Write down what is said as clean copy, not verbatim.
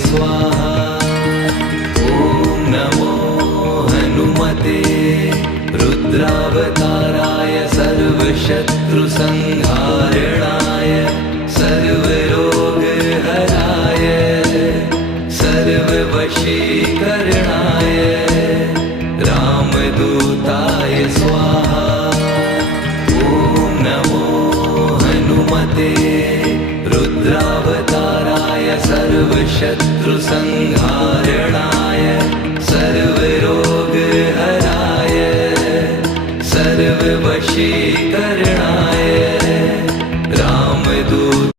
स्वाहा। ॐ नमो हनुमते रुद्रावताराय सर्वशत्रुसंहारणाय सर्वरोगहराय सर्ववशीकरणाय रामदूताय स्वाहा। ॐ नमो हनुमते रुद्रावताराय सर्वशत्रुसंहारणाय सर्वरोगहराय सर्ववशीकरणाय